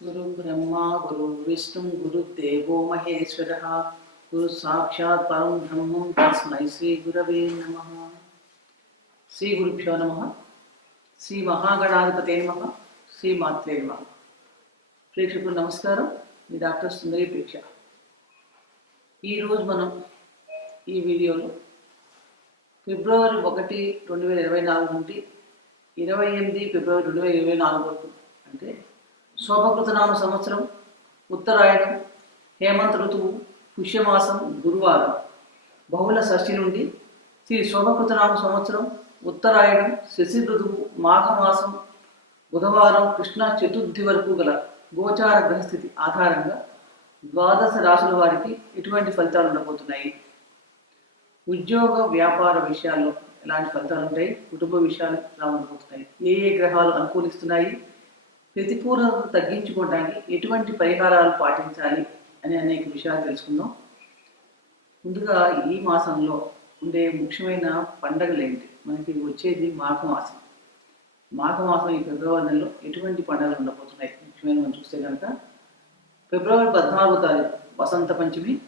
గురు బ్రహ్మ గురు విష్ణు గురు దేవో మహేశ్వర గురు సాక్షాత్ పరం బ్రహ్మం తస్మై శ్రీ గురవే నమ శ్రీ గురుభ్యో నమ శ్రీ మహాగణాధిపతే నమ శ్రీ మాత్రే నమ ప్రేక్షకులు నమస్కారం మీ డాక్టర్ సుందరి ప్రేక్ష ఈరోజు మనం ఈ వీడియోలో ఫిబ్రవరి ఒకటి రెండు వేల ఇరవై నాలుగు నుండి ఇరవై ఎనిమిది ఫిబ్రవరి రెండు వేల ఇరవై నాలుగు వరకు అంటే శోభకృతనామ సంవత్సరం ఉత్తరాయణం హేమంత ఋతువు పుష్యమాసం గురువారం. బహుళ షష్ఠి నుండి శ్రీ శోభకృతనామ సంవత్సరం ఉత్తరాయణం శశి ఋతువు మాఘమాసం బుధవారం కృష్ణ చతుర్థి వరకు గల గోచార గ్రహస్థితి ఆధారంగా ద్వాదశ రాశుల వారికి ఎటువంటి ఫలితాలు ఉండబోతున్నాయి? ఉద్యోగ వ్యాపార విషయాల్లో ఎలాంటి ఫలితాలు ఉంటాయి? కుటుంబ విషయాలు ఎలా ఉండబోతున్నాయి? ఏ ఏ గ్రహాలు అనుకూలిస్తున్నాయి? ప్రతికూలత తగ్గించుకోవడానికి ఎటువంటి పరిహారాలు పాటించాలి అని అనేక విషయాలు తెలుసుకుందాం. ముందుగా ఈ మాసంలో ఉండే ముఖ్యమైన పండగలు ఏంటి? మనకి వచ్చేది మాఘమాసం. మాఘమాసం ఈ ఫిబ్రవరి నెలలో ఎటువంటి పండుగలు ఉండబోతున్నాయి? ముఖ్యమైన మనం చూస్తే కనుక ఫిబ్రవరి పద్నాలుగో తారీఖు వసంత పంచమి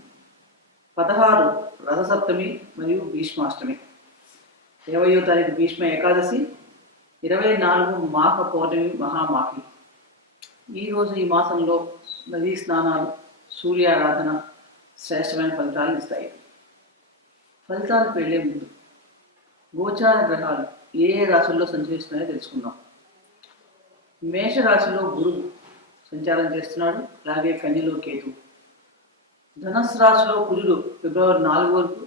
పదహారు రథసప్తమి మరియు భీష్మాష్టమి. ఇరవయో తారీఖు భీష్మ ఏకాదశి ఇరవై నాలుగు మాఘ పౌర్ణమి మహామాఘి ఈరోజు ఈ మాసంలో నదీ స్నానాలు సూర్యారాధన శ్రేష్టమైన ఫలితాలను ఇస్తాయి. ఫలితాలకు వెళ్ళే ముందు గోచార గ్రహాలు ఏ ఏ రాశుల్లో సంచరిస్తున్నాయో తెలుసుకుందాం. మేషరాశిలో గురువు సంచారం చేస్తున్నాడు. అలాగే కన్యలో కేతు. ధనస్సు రాశిలో కుజుడు ఫిబ్రవరి నాలుగు వరకు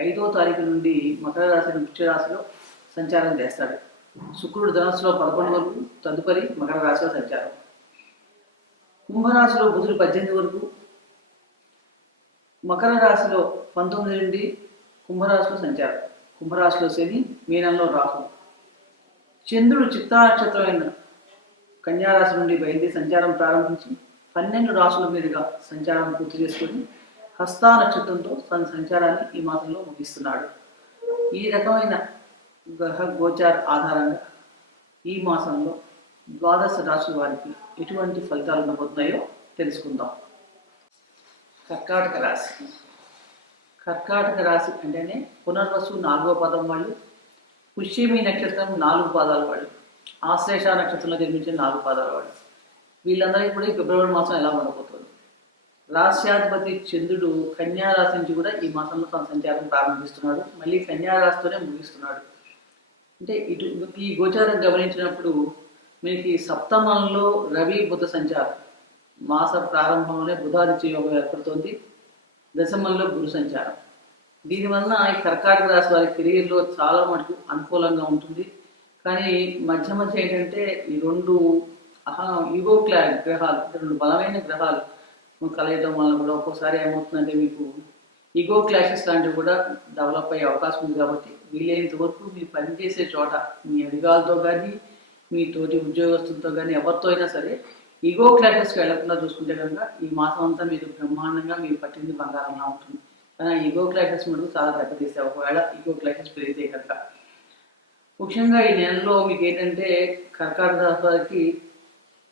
ఐదో తారీఖు నుండి మకర రాశి వృక్ష రాశిలో సంచారం చేస్తాడు. శుక్రుడు ధనస్సులో పదకొండు వరకు తదుపరి మకర రాశిలో సంచారం. కుంభరాశిలో బుధుడు పద్దెనిమిది వరకు మకర రాశిలో పంతొమ్మిది నుండి కుంభరాశిలో సంచారం. కుంభరాశిలో శని మీనంలో రాహు. చంద్రుడు చిత్తా నక్షత్రమైన కన్యారాశి నుండి బయలుదేరి సంచారం ప్రారంభించి పన్నెండు రాశుల మీదుగా సంచారం పూర్తి చేసుకొని హస్తా నక్షత్రంతో తన సంచారాన్ని ఈ మాసంలో ముగిస్తున్నాడు. ఈ రకమైన గ్రహ గోచార ఆధారంగా ఈ మాసంలో ద్వాదశ రాశుల వారికి ఎటువంటి ఫలితాలు ఉండబోతున్నాయో తెలుసుకుందాం. కర్కాటక రాశి. కర్కాటక రాశి అంటేనే పునర్వసు నాలుగో పదం వాళ్ళు పుష్యమి నక్షత్రం నాలుగు పాదాల వాళ్ళు ఆశ్లేష నక్షత్రంలో జన్మించిన నాలుగు పాదాల వాళ్ళు. వీళ్ళందరికీ కూడా ఈ ఫిబ్రవరి మాసం ఎలా ఉండబోతుంది? రాశ్యాధిపతి చంద్రుడు కన్యారాశి నుంచి కూడా ఈ మాసంలో తన సంచారం ప్రారంభిస్తున్నాడు. మళ్ళీ కన్యారాశితోనే ముగిస్తున్నాడు. అంటే ఇటు ఈ గోచారం గమనించినప్పుడు మీకు ఈ సప్తమంలో రవి బుధ సంచారం. మాస ప్రారంభంలోనే బుధాదిత్య యోగం ఏర్పడుతోంది. దశమంలో గురు సంచారం. దీనివలన ఈ కర్కాటక రాశి వారి కెరీర్లో చాలా మటుకు అనుకూలంగా ఉంటుంది. కానీ మధ్య మధ్య ఏంటంటే ఈ రెండు అహా ఈగో క్లా గ్రహాలు రెండు బలమైన గ్రహాలు కలయటం వల్ల కూడా ఒక్కోసారి ఏమవుతుందంటే మీకు ఈగో క్లాషెస్ లాంటివి కూడా డెవలప్ అయ్యే అవకాశం ఉంది కాబట్టి వీలైనంత వరకు మీరు పనిచేసే చోట మీ అధికారులతో కానీ మీ తోటి ఉద్యోగస్తులతో కానీ ఎవరితో అయినా సరే ఈగో క్లాషెస్కి వెళ్ళకుండా చూసుకుంటే కనుక ఈ మాసం అంతా మీకు బ్రహ్మాండంగా మీరు పట్టింది బంగారంగా ఉంటుంది. కానీ ఈగో క్లాషెస్ మటుకు చాలా దెబ్బతీసే ఒకవేళ ఈగో క్లాషెస్ పెరిగితే కనుక. ముఖ్యంగా ఈ నెలలో మీకు ఏంటంటే కర్కాటక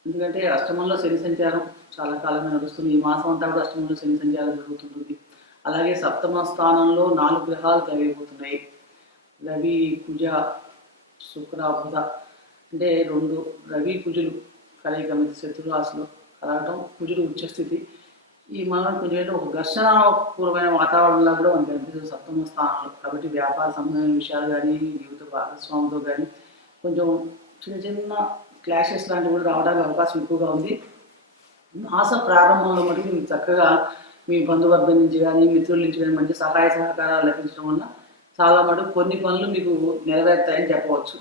ఎందుకంటే అష్టమంలో శని సంచారం చాలా కాలంగా నడుస్తుంది. ఈ మాసం అంతా కూడా అష్టమంలో శని సంచారం జరుగుతుంటుంది. అలాగే సప్తమ స్థానంలో నాలుగు గ్రహాలు కలిగిపోతున్నాయి. రవి కుజ శుక్ర బుధ. అంటే రెండు రవి కుజులు కలయిక మీద శత్రురాశిలో కలగటం కుజుడు ఉచ్చస్థితి. ఈ మనం కొంచెం ఏంటంటే ఒక ఘర్షణపూర్వమైన వాతావరణంలో కూడా మనకి అనిపిస్తుంది. సప్తమ స్థానంలో. కాబట్టి వ్యాపార సంబంధమైన విషయాలు కానీ జీవిత భాగస్వామితో కానీ కొంచెం చిన్న చిన్న క్లాషెస్ లాంటివి కూడా రావడానికి అవకాశం ఎక్కువగా ఉంది. మాస ప్రారంభంలో మటుకు మీకు చక్కగా మీ బంధువర్గం నుంచి కానీ మిత్రుల నుంచి కానీ మంచి సహాయ సహకారాలు లభించడం వల్ల చాలా మటుకు కొన్ని పనులు మీకు నెరవేరుతాయని చెప్పవచ్చు.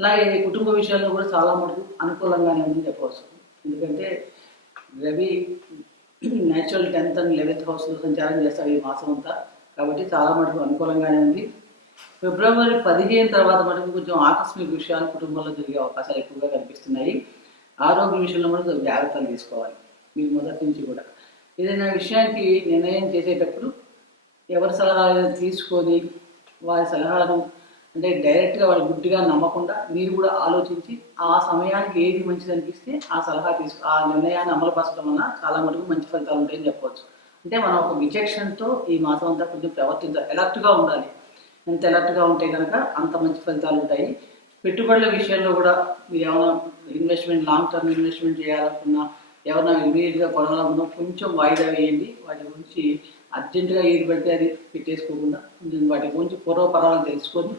అలాగే కుటుంబ విషయాల్లో కూడా చాలా మటుకు అనుకూలంగానే ఉందని చెప్పవచ్చు. ఎందుకంటే Ravi natural tenth and eleventh హౌస్లో సంచారం చేస్తాడు ఈ మాసం అంతా. కాబట్టి చాలా మటుకు అనుకూలంగానే ఉంది. ఫిబ్రవరి పదిహేను తర్వాత మటుకు కొంచెం ఆకస్మిక విషయాలు కుటుంబంలో జరిగే అవకాశాలు ఎక్కువగా కనిపిస్తున్నాయి. ఆరోగ్య విషయంలో కూడా జాగ్రత్తలు తీసుకోవాలి. మీరు మొదటి నుంచి కూడా. ఏదైనా విషయానికి నిర్ణయం చేసేటప్పుడు ఎవరి సలహాలు తీసుకొని వారి సలహాలను అంటే డైరెక్ట్గా వాళ్ళు గుడ్డిగా నమ్మకుండా మీరు కూడా ఆలోచించి ఆ సమయానికి ఏది మంచిది అనిపిస్తే ఆ సలహా తీసుకు ఆ నిర్ణయాన్ని అమలుపరచడం వల్ల చాలా మటుకు మంచి ఫలితాలు ఉంటాయని చెప్పవచ్చు. అంటే మనం ఒక విచక్షణతో ఈ మాసం అంతా కొంచెం ప్రవర్తించాలి ఎలర్ట్గా ఉండాలి. ఎంత ఎలర్ట్గా ఉంటే కనుక అంత మంచి ఫలితాలు ఉంటాయి. పెట్టుబడుల విషయంలో కూడా మీరు ఏమైనా ఇన్వెస్ట్మెంట్ లాంగ్ టర్మ్ ఇన్వెస్ట్మెంట్ చేయాలనుకున్నా ఎవరైనా ఇమీడియట్గా కొనాలనుకున్నా కొంచెం వాయిదా వేయండి. వాటి గురించి అర్జెంటుగా ఏది పడితే అది పెట్టేసుకోకుండా కొంచెం వాటి గురించి పూర్వపరాలను తెలుసుకొని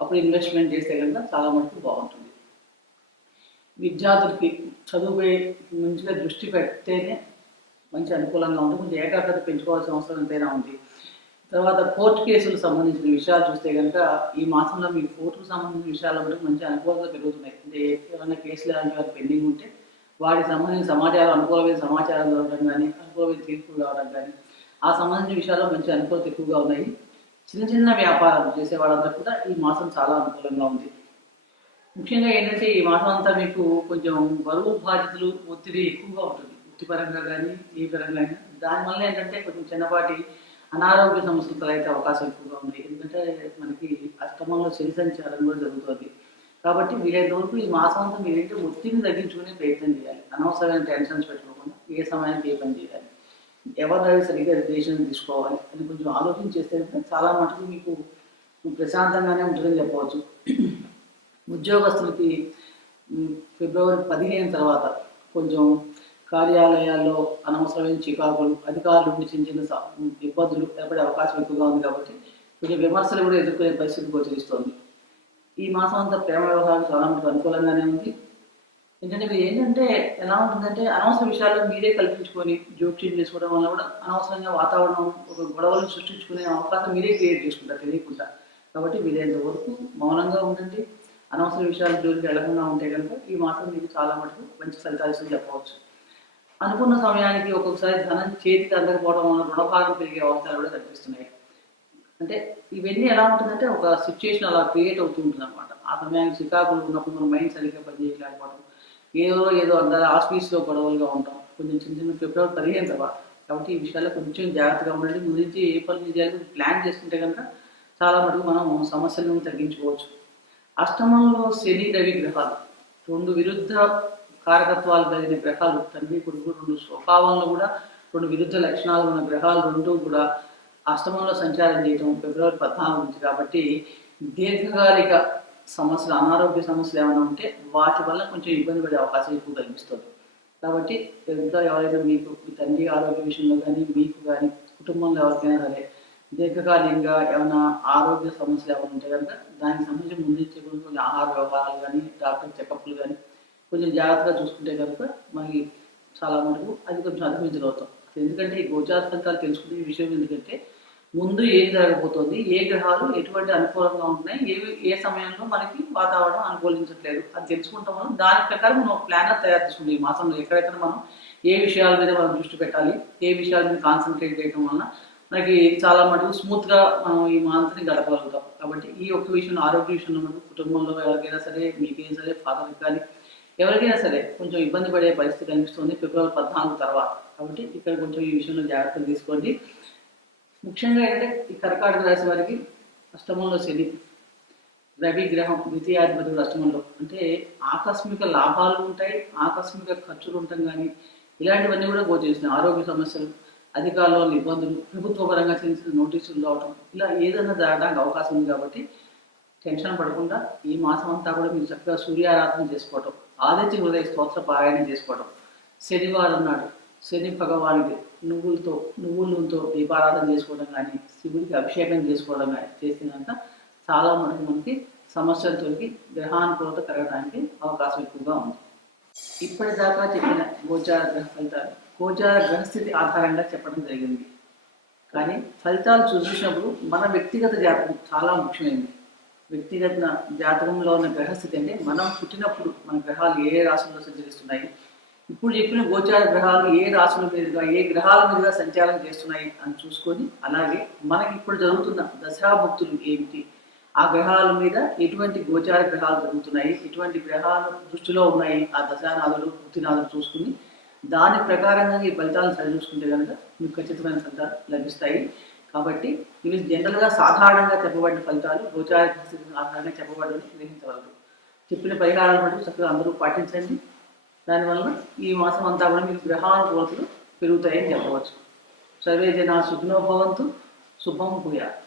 అప్పుడు ఇన్వెస్ట్మెంట్ చేస్తే కనుక చాలా మటుకు బాగుంటుంది. విద్యార్థులకి చదువుపై మంచిగా దృష్టి పెడితేనే మంచి అనుకూలంగా ఉంటుంది. కొంచెం ఏకాగ్రత పెంచుకోవాల్సిన అవసరం ఎంతైనా ఉంది. తర్వాత కోర్టు కేసులకు సంబంధించిన విషయాలు చూస్తే కనుక ఈ మాసంలో మీ కోర్టుకు సంబంధించిన విషయాల కూడా మంచి అనుకూలత పెరుగుతున్నాయి. అంటే ఏమైనా కేసులు లాంటి వారు పెండింగ్ ఉంటే వాటికి సంబంధించిన సమాచారం అనుకూలమైన సమాచారం రావడం కానీ అనుకూలమైన తీర్పులు రావడం కానీ ఆ సంబంధించిన విషయాల్లో మంచి అనుకూలత ఎక్కువగా ఉన్నాయి. చిన్న చిన్న వ్యాపారాలు చేసే వాళ్ళందరూ కూడా ఈ మాసం చాలా అనుకూలంగా ఉంది. ముఖ్యంగా ఏంటంటే ఈ మాసం అంతా మీకు కొంచెం బరువు బాధ్యతలు ఒత్తిడి ఎక్కువగా ఉంటుంది. వృత్తిపరంగా కానీ ఏ పరంగా కానీ దానివల్ల ఏంటంటే కొంచెం చిన్నపాటి అనారోగ్య సమస్యలు తలైతే అవకాశం ఎక్కువగా ఉంది ఎందుకంటే మనకి అష్టమంలో శని సంచారం కూడా జరుగుతుంది. కాబట్టి వీలైనంత వరకు ఈ మాసం అంతా మీరేంటి ఒత్తిడిని తగ్గించుకునే ప్రయత్నం చేయాలి. అనవసరమైన టెన్షన్స్ పెట్టుకోకుండా ఏ సమయానికి ఏ పని చేయాలి. ఎవరినైనా సరిగ్గా డెసిషన్ తీసుకోవాలి అని కొంచెం ఆలోచన చేస్తే చాలా మటుకు మీకు ప్రశాంతంగానే ఉంటుందని చెప్పవచ్చు. ఉద్యోగస్తులకి ఫిబ్రవరి పదిహేను తర్వాత కొంచెం కార్యాలయాల్లో అనవసరమైన చికాకులు అధికారులు చిన్న చిన్న ఇబ్బందులు ఏర్పడే అవకాశం ఎక్కువగా ఉంది కాబట్టి కొంచెం విమర్శలు కూడా ఎదుర్కొనే పరిస్థితి గోచరిస్తోంది. ఈ మాసం అంతా ప్రేమ వ్యవహారం చాలా మటుకు అనుకూలంగానే ఉంది. ఎందుకంటే మీరు ఏంటంటే ఎలా ఉంటుందంటే అనవసర విషయాలు మీరే కల్పించుకొని జోక్యం చేసుకోవడం వల్ల కూడా అనవసరంగా వాతావరణం ఒక గొడవలు సృష్టించుకునే అవకాశం మీరే క్రియేట్ చేసుకుంటారు తెలియకుండా. కాబట్టి వీలైనంత వరకు మౌనంగా ఉండండి. అనవసర విషయాలు జోలికి వెళ్ళకుండా ఉంటే కనుక ఈ మాత్రం మీకు చాలా మటుకు మంచి ఫలితాలు చెప్పవచ్చు. అనుకున్న సమయానికి ఒక్కొక్కసారి ధనం చేతికి అందకపోవడం వల్ల రుణభారం పెరిగే అవసరాలు కూడా కనిపిస్తున్నాయి. అంటే ఇవన్నీ ఎలా ఉంటుందంటే ఒక సిచ్యుయేషన్ అలా క్రియేట్ అవుతూ ఉంటుంది అనమాట ఆ సమయానికి చికాకులు ఉన్నప్పుడు మన మైండ్ సరిగ్గా పనిచేయలేకపోవడం ఏదో ఏదో అందరూ ఆఫీస్లో గొడవలుగా ఉంటాం. కొంచెం చిన్న చిన్న ఫిబ్రవరి పదిహేను తర్వాత. కాబట్టి ఈ విషయాల్లో కొంచెం జాగ్రత్తగా ఉండండి. ముందు నుంచి ఏ పనులు చేయాలి ప్లాన్ చేసుకుంటే కనుక చాలా మటుకు మనం సమస్యలను తగ్గించుకోవచ్చు. అష్టమంలో శని రవి గ్రహాలు. రెండు విరుద్ధ కారకత్వాలు కలిగిన గ్రహాలు. తండ్రి కొడుకు రెండు స్వభావంలో కూడా రెండు విరుద్ధ లక్షణాలు ఉన్న గ్రహాలు రెండు కూడా అష్టమంలో సంచారం చేయటం ఫిబ్రవరి పద్నాలుగు నుంచి. కాబట్టి దీర్ఘకాలిక సమస్యలు అనారోగ్య సమస్యలు ఏమైనా ఉంటే వాటి వల్ల కొంచెం ఇబ్బంది పడే అవకాశం ఎక్కువ కనిపిస్తుంది. కాబట్టి పెద్ద ఎవరైనా మీకు మీ తండ్రి ఆరోగ్య విషయంలో కానీ మీకు కానీ కుటుంబంలో ఎవరికైనా సరే దీర్ఘకాలికంగా ఏమైనా ఆరోగ్య సమస్యలు ఏమైనా ఉంటే కనుక దానికి సంబంధించి ముందు కొన్ని కొంచెం ఆహార వ్యవహారాలు కానీ డాక్టర్ చెకప్లు కానీ కొంచెం జాగ్రత్తగా చూసుకుంటే కనుక మనకి చాలా మటుకు అది కొంచెం అధిగమించగలుగుతాం ఎందుకంటే ఈ గోచార ఫలితాలు తెలుసుకునే విషయం ఎందుకంటే ముందు ఏం జరగబోతోంది ఏ గ్రహాలు ఎటువంటి అనుకూలంగా ఉంటున్నాయి ఏ ఏ సమయంలో మనకి వాతావరణం అనుకూలించట్లేదు. అది తెలుసుకుంటాం మనం. దాని ప్రకారం మనం ప్లానర్ తయారు చేసుకుంటాం ఈ మాసంలో. ఎక్కడైతే మనం ఏ విషయాల మీద మనం దృష్టి పెట్టాలి ఏ విషయాల మీద కాన్సన్ట్రేట్ చేయడం వలన మనకి చాలా మటుకు స్మూత్గా మనం ఈ మాసాన్ని గడపగలుగుతాం. కాబట్టి ఈ ఒక్క విషయం ఆరోగ్య విషయంలో మటుకు కుటుంబంలో ఎవరికైనా సరే మీకైనా సరే ఫాదర్కి కానీ ఎవరికైనా సరే కొంచెం ఇబ్బంది పడే పరిస్థితి కనిపిస్తుంది ఫిబ్రవరి పద్నాలుగు తర్వాత. కాబట్టి ఇక్కడ కొంచెం ఈ విషయంలో జాగ్రత్తలు తీసుకోండి. ముఖ్యంగా ఏంటంటే ఈ కర్కాటక రాశి వారికి అష్టమంలో శని రవి గ్రహం ద్వితీయాధిపతుడు అష్టమంలో. అంటే ఆకస్మిక లాభాలు ఉంటాయి ఆకస్మిక ఖర్చులు ఉంటాం కానీ ఇలాంటివన్నీ కూడా గోచరిస్తున్నాయి. ఆరోగ్య సమస్యలు అధికారంలో ఇబ్బందులు ప్రభుత్వ పరంగా చేసిన నోటీసులు రావడం ఇలా ఏదైనా జరగడానికి అవకాశం ఉంది కాబట్టి టెన్షన్ పడకుండా ఈ మాసం అంతా కూడా మీరు చక్కగా సూర్యారాధన చేసుకోవటం ఆదిత్య హృదయ స్తోత్ర పారాయణం చేసుకోవటం. శనివారం నాడు శని భగవానుడి నువ్వులతో నువ్వుల నూనెతో దీపారాధన చేసుకోవడం కానీ శివుడికి అభిషేకం చేసుకోవడం కానీ చేసినాక చాలా మటుకు మనకి సమస్యలు తొలగి గ్రహానుకూలత పెరగడానికి అవకాశం ఎక్కువగా ఉంది. ఇప్పటిదాకా చెప్పిన గోచార గ్రహ ఫలితాలు గోచార గ్రహస్థితి ఆధారంగా చెప్పడం జరిగింది. కానీ ఫలితాలు చూసినప్పుడు మన వ్యక్తిగత జాతకం చాలా ముఖ్యమైనది. వ్యక్తిగత జాతకంలో ఉన్న గ్రహస్థితి అంటే మనం పుట్టినప్పుడు మన గ్రహాలు ఏ రాశుల్లో సంచరిస్తున్నాయి ఇప్పుడు చెప్పిన గోచార గ్రహాలు ఏ రాశుల మీదుగా ఏ గ్రహాల మీదుగా సంచారం చేస్తున్నాయి అని చూసుకొని అలాగే మనకి ఇప్పుడు జరుగుతున్న దశాభక్తులు ఏమిటి? ఆ గ్రహాల మీద ఎటువంటి గోచార గ్రహాలు జరుగుతున్నాయి? ఎటువంటి గ్రహాలు దృష్టిలో ఉన్నాయి? ఆ దశానాథులు పుట్టినాథులు చూసుకుని దాని ప్రకారంగా ఈ ఫలితాలను సరిచూసుకుంటే కనుక మీకు ఖచ్చితమైన ఫలితాలు లభిస్తాయి. కాబట్టి ఇవి జనరల్గా సాధారణంగా చెప్పబడిన ఫలితాలు గోచార పరిస్థితిని ఆధారంగా చెప్పబడని గ్రహించగలరు చెప్పిన పరిహారాలు మటుకు చక్కగా అందరూ పాటించండి. దానివల్ల ఈ మాసం అంతా కూడా మీకు గ్రహానుకూలతలు పెరుగుతాయని చెప్పవచ్చు. సర్వే జనా సుఖినో భవంతు శుభం భూయాత్.